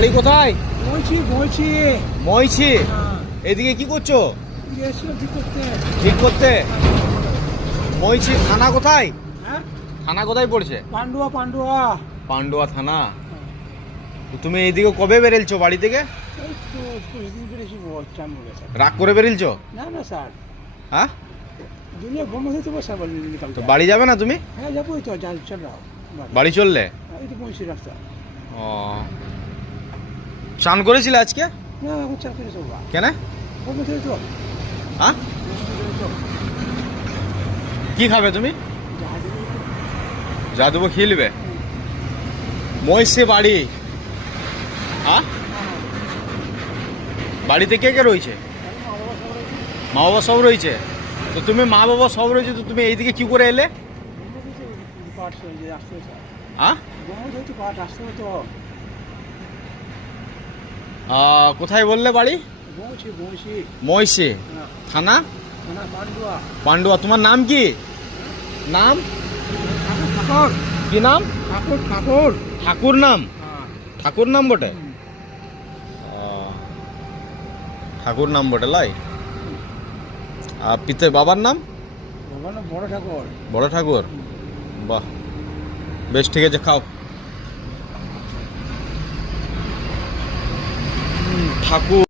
বাড়ি কোথায়? বলছি মইছি। এদিকে কি করছো? ঠিক করতে। মইছি থানা কোথায়? হ্যাঁ, থানা কোথায় পড়ছে? পান্ডুয়া পান্ডুয়া থানা। তো তুমি এইদিকে কবে বেরেলছো বাড়ি থেকে? এই তো 20 দিন বেশি বলছেন বলে স্যার। রাগ করে বেরিলছো? না স্যার, হ্যাঁ, দুনিয়া বন্ধ হয়ে যাবে স্যার। তো বাড়ি যাবে না তুমি? হ্যাঁ যাবো, তো চল রাও বাড়ি চললে? এই তো বলছি রাস্তা। ও, চান করেছিলে আজকে? না এখন চাল করে যাবো কেন? বন্ধ হয়ে তো হ্যাঁ, কি খাবে তুমি? যা দেবো খেয়ে নেবে? মহিষে বাড়ি। হ্যাঁ, বাড়িতে কে কে রয়েছে? মা বাবা সব রয়েছে। তো তুমি মা বাবা সব রয়েছে, তো তুমি এইদিকে কি করে এলে? হ্যাঁ, কোথায় বললে বাড়ি? মহিষে থানা পান্ডুয়া। তোমার নাম কি? নাম কি? নাম ঠাকুর নাম? ঠাকুর নাম বটে? ঠাকুর নাম বটে লাই। আর পিতে বাবার নাম? বড় ঠাকুর। বাহ, বেশ, ঠিক আছে, খাও। ঠাকুর।